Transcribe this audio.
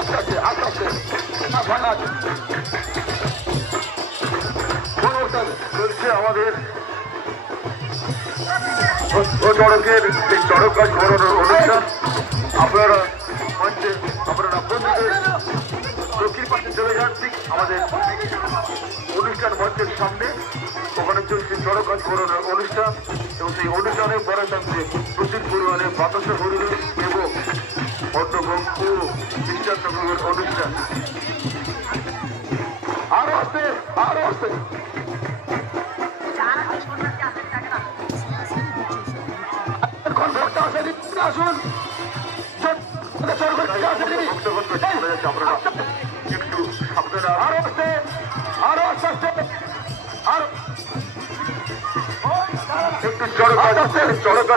আস্তে আস্তে আস্তে চলছে আমাদের চড়কের এই চড়ক গাছ ঘোরানোর অনুষ্ঠান। আপনারা মঞ্চে আপনারা প্রত্যেকে দক্ষিণ পাশে চলে যান, ঠিক আমাদের অনুষ্ঠান মঞ্চের সামনে। ওখানে চলছে চড়ক গাছ ঘোরানোর অনুষ্ঠান এবং সেই অনুষ্ঠানে পরে থাকছে প্রচুর পরিমাণে বাতাসা পরিবেশ এবং অন্নভোগ ও মিষ্টান্নভোগের অনুষ্ঠান। আরো আসতে আরো আসতে আসুন একটু আপনারা আরো আসতে আরো আস্তে আস্তে আরো একটু চড়ক চড়ক